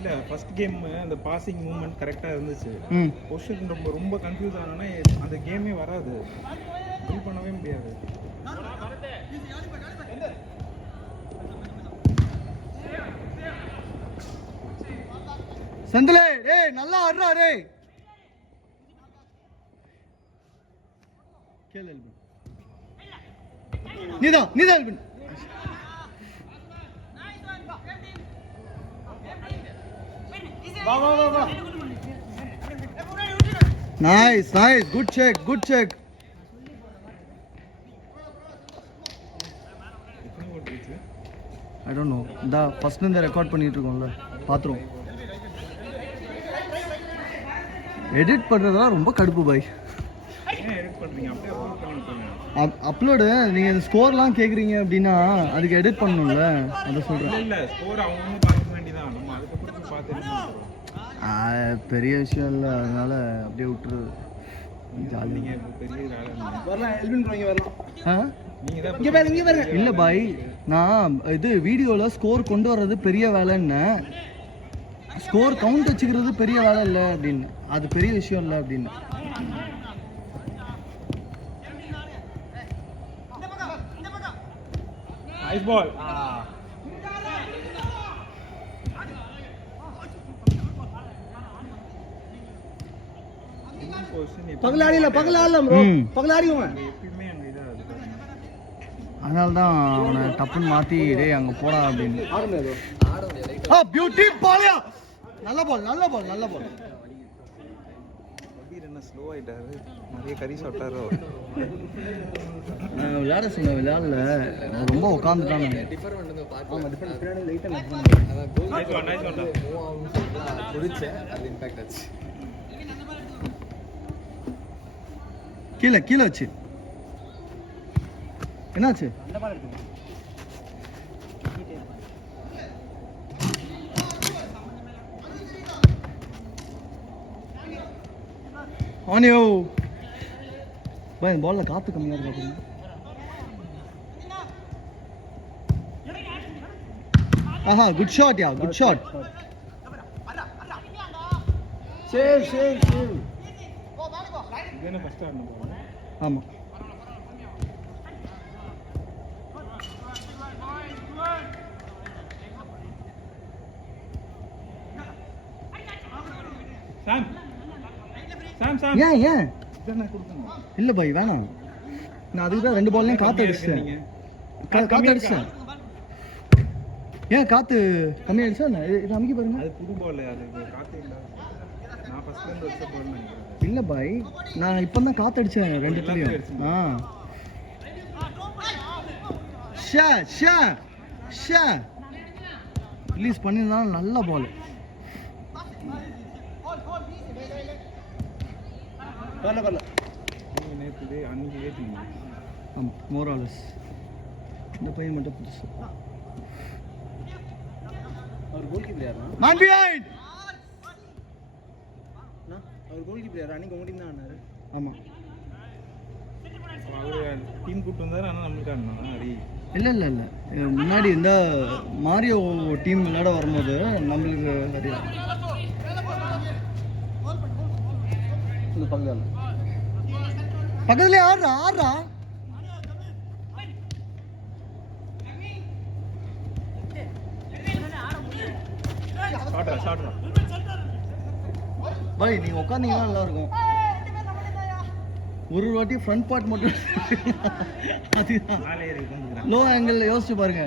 இல்ல first game அந்த passing movement கரெக்டா இருந்துச்சு. பொசிஷன் ரொம்ப கன்ஃபியூஸ் ஆனனா அந்த கேமே வராது. ஃபில் பண்ணவே முடியாது. செந்திலே டேய் நல்லா ஆடுறா டேய். கேளு எல்பின். நீதான் எல்பின். வா. Nice. Good check. I don't know. The first இந்த ரெக்கார்ட் பண்ணிட்டு இருக்கோம்ல பாத்துறோம். எடிட் பண்றதெல்லாம் ரொம்ப கடுப்பு பாய். ஏன் எடிட் பண்றீங்க? அப்படியே அப்லோட் பண்ணிட்டீங்க. அப்லோட் நீங்க ஸ்கோர்லாம் கேக்குறீங்க அப்படினா அதுக்கு எடிட் பண்ணனும்ல. அத சொல்றேன். இல்ல ஸ்கோர் அவங்க பார்க்க வேண்டியதான். நம்ம அதுக்கு அப்புறம் பார்த்து எடிட் பண்றோம். பெரிய விஷயம் இல்ல, அதனால அப்படியே விட்டுரு. ஜாலிங்க பெரிய வேலை. வரலாம் எல்வின் ப்ரோ இங்க வரலாம். நீங்க தான் இங்க பாருங்க. இல்ல பாய், நான் இது வீடியோல ஸ்கோர் கொண்டு வர்றது பெரிய வேலைன்னு, ஸ்கோர் கவுண்ட் வச்சுக்கிறது பெரிய வேலை இல்ல அப்படின்னு, அது பெரிய விஷயம் இல்ல அப்படின்னு. Nice ball. பகலாடில ப்ரோ, பகலாடிவன் எப்பவுமே அங்க இதா இருக்கு. அதனால தான் அவனை டப்புன்னு மாத்தி டேய் அங்க போடா அப்படின்னு. பியூட்டி பால்யா. நல்ல பால். கபீர் என்ன ஸ்லோ ஆயிட்டாரு? நிறைய கறி சாப்பிட்டாரோ? விளையாட சொன்ன விளையாடல, ரொம்ப உட்காந்துட்டான். டிஃபரெண்ட் பாத்து. ஆமா டிஃபரெண்ட் பின்னாடி லைட்டா நைஸ் ஒன். புடிச்சே அது இம்பாக்ட் ஆச்சு. கீழே வச்சு என்னாச்சு? அந்த பால் எடுத்து ஆனியோ பாய், பால்ல காத்து கம்மியா இருக்கு. ஆஹா, குட் ஷாட் யா, குட் ஷாட். சேவ். இதுதானே ஃபர்ஸ்ட் ஆடணும். ஆமா. சாம் ஏன் இதென்ன கொடுக்கணும்? இல்ல பாய் வேணாம், நான் அதுக்கு தான் ரெண்டு பால்லையும் காத்து அடிச்சேன். ஏன் காத்து கம்மி ஆயிடுச்சா? இது அமைக்கி பாருங்க. அது புது பால், அது காத்து இல்ல. நான் ஃபர்ஸ்ட்ல இருந்து வச்ச பால் நினைக்கிறேன். இல்ல பாய், நான் இப்பதான் காத்து அடிச்சேன் ரெண்டுத்துலயும். ரிலீஸ் பண்ணிருந்தாலும் நல்ல பால். வரல நீங்க நேத்து அன்னைக்கு ஏத்துங்க. ஆமா, மோராலஸ் இந்த பையன் மட்டும் புதுசு. அவர் கோல் கீப்பர் யாரா? Man behind. அவர் கோல் கீப்பர் யாரா? அன்னைக்கு உங்க டீம் தான் ஆனாரு. ஆமா, அவர் டீம் கூட்டி வந்தாரு. ஆனா நமக்கு ஆடணும் அரி. இல்ல முன்னாடி இந்த மாரியோ டீம் விளையாட வரும்போது நம்மளுக்கு அரி. பக்கத்துல ஆடுறா. ஷாட்ரா பாய், நீங்க உட்காந்தீங்கன்னா நல்லா இருக்கும். ஒரு வாட்டி ஃப்ரண்ட் பார்ட் மட்டும் அதுதான் லோ ஆங்கிள் யோசிச்சு பாருங்க.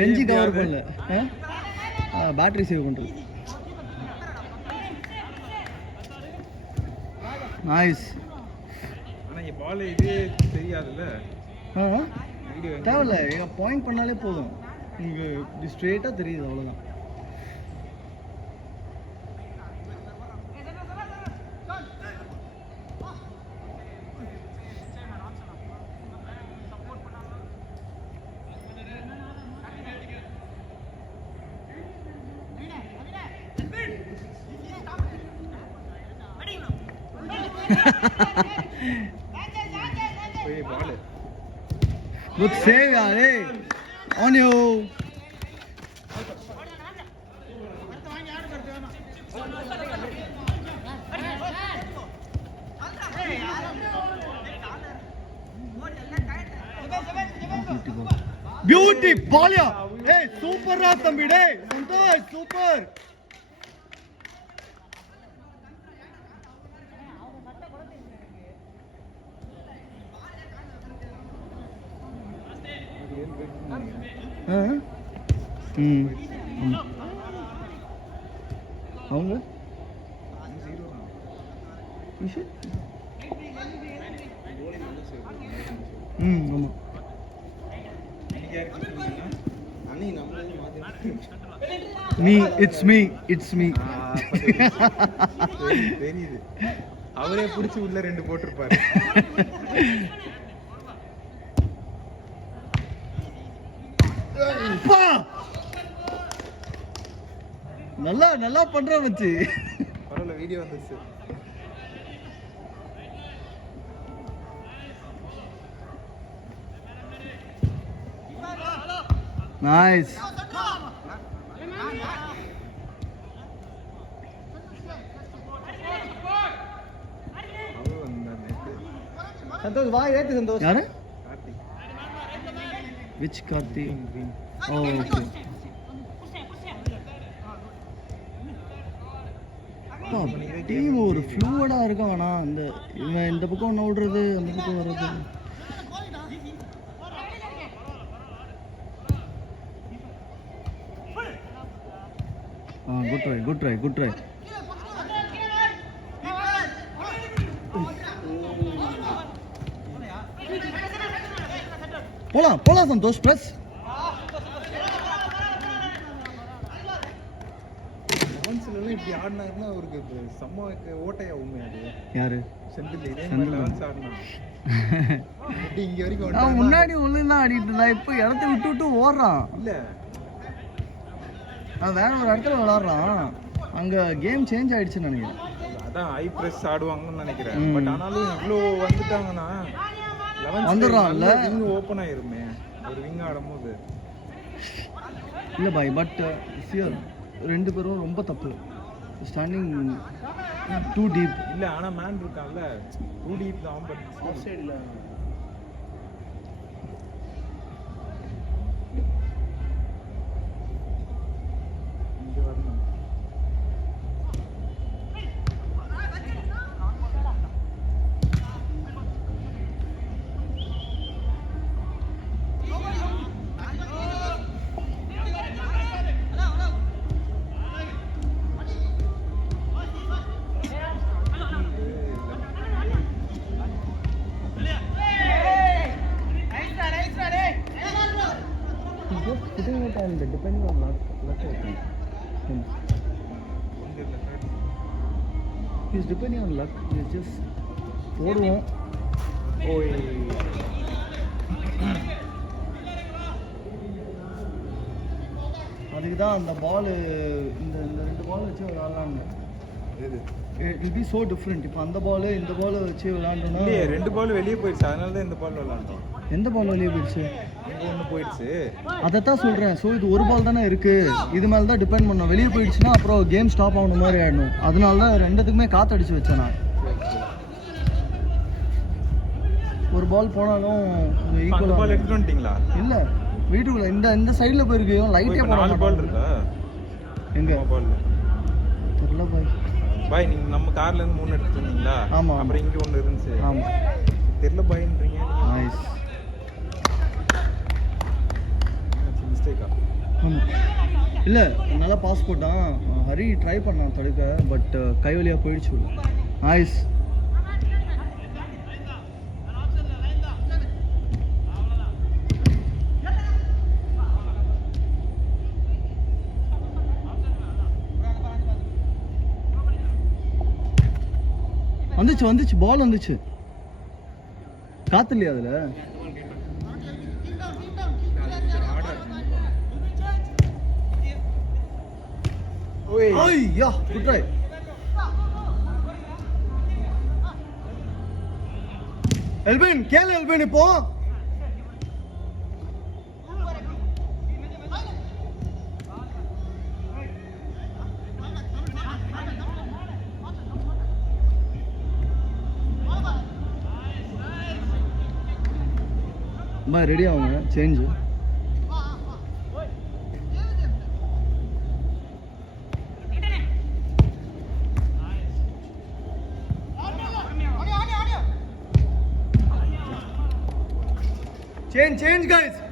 நெஞ்சி கவர் பண்ணல, பேட்டரி சேவ் பண்றது. நைஸ். ஆனா இந்த பால் இது தெரியாதுல்ல. தேவையில்ல, எங்க பாயிண்ட் பண்ணாலே போதும். இங்க இப்படி ஸ்ட்ரெயிட்டா தெரியுது, அவ்வளவுதான். Good save, yaar. On you. Beauty Ballia. ஏய் சூப்பர்ரா தம்பி. டேய் சந்தோஷ் சூப்பர். அவங்க ஆமா மீ இட்ஸ் மீ தெரியுது. அவரே புடிச்சு உள்ள 2 போட்டிருப்பாரு. நல்லா நல்லா பண்ற மச்சி. பரவாயில்ல, வீடியோ வந்துச்சு. நைஸ். சந்தோஷ் வா ஏத்து சந்தோஷ். யாரு? Which Karthi? Oh okay. Team ஒரு ஃப்ளூவடா இருக்கும். ஆனா அந்த இவன் இந்த பக்கம் ஒன்று விடுறது, அந்த பக்கம் வர்றது. Good try. போலாம் சந்தோஷ் பிரஸ். இப்படி ஆடினாருன்னா அவருக்கு செம்ம ஓட்டையாகும். அது யாரு? செந்தில். இதே மாதிரி லெவன்ஸ் ஆடினா இங்க வரைக்கும் அவன் முன்னாடி ஒழுங்கா ஆடிட்டு இருந்தா, இப்போ இடத்த விட்டு ஓடுறான். இல்ல அவன் வேற ஒரு இடத்துல விளாடுறான். அங்க கேம் சேஞ்ச் ஆயிடுச்சுன்னு நினைக்கிறேன். அதான் ஹை பிரஸ் ஆடுவாங்கன்னு நினைக்கிறேன். பட் ஆனாலும் இவ்வளோ வந்துட்டாங்கன்னா வந்துடுறான்ல, விங் ஓப்பன் ஆயிருமே ஒரு விங் ஆடும்போது. இல்லை பாய், பட் சியர் 2 பேரும் ரொம்ப தப்பு. Standing too deep. இல்லை ஆனால் மேன் இருக்கான்ல, டூ டீப் தான். பட் ஆஃப் சைடில் இங்கே வரணும். Putting it on the depending on luck I think. He's depending on luck. He's just போடுவோம். ஓய் அதுக்கு தான் அந்த பால் இந்த 2 பால் வச்சு விளையாடலான்னு. இது It will be so different. இப்போ அந்த பால் இந்த பால் வச்சு விளையாண்டோம்னா, இல்லையே 2 பால் வெளியே போயிடுச்சு. அதனால தான் இந்த பால் விளையாண்டோம். எந்த பால் வெளியே போயிடுச்சு? அங்கே ஒன்று போயிடுச்சு. அதைத்தான் சொல்கிறேன். ஸோ இது ஒரு பால் தானே இருக்குது. இது மேலே தான் டிபெண்ட் பண்ணோம். வெளியே போயிடுச்சுன்னா அப்புறம் கேம் ஸ்டாப் ஆகணும் மாதிரி ஆகிடணும். அதனால தான் 2த்துக்குமே காற்றடிச்சு வச்சேன் நான். ஒரு பால் போனாலும் ஈக்குவல் பால் எடுத்துட்டு வந்துட்டீங்களா? இல்லை, வீட்டுக்குள்ள இந்த சைடில் போயிருக்கு. லைட்டே போட 4 பால் இருக்கா? எங்கே பால் தெரியல பாய். பாய் நீங்கள் நம்ம கார்லேருந்து 3 எடுத்துட்டு வந்தீங்களா? ஆமாம். அப்புறம் இங்கே ஒன்று இருந்துச்சு. ஆமாம், தெரியல பாயின்றீங்க. நைஸ். மிஸ்டேக்கா? ஆமாம், இல்லை நல்லா பாஸ் போட்டான். ஹரி ட்ரை பண்ணான் தடுக்க, பட் கை வழியாக போயிடுச்சு. நைஸ். வந்துச்சு பால் வந்துச்சு. காத்து இல்லையா அதுல? ஐயா குட் ட்ரை. எல்பின் கேளு. எல்பின் இப்போ அம்மா ரெடி ஆகுங்க சேஞ்சு. Change guys.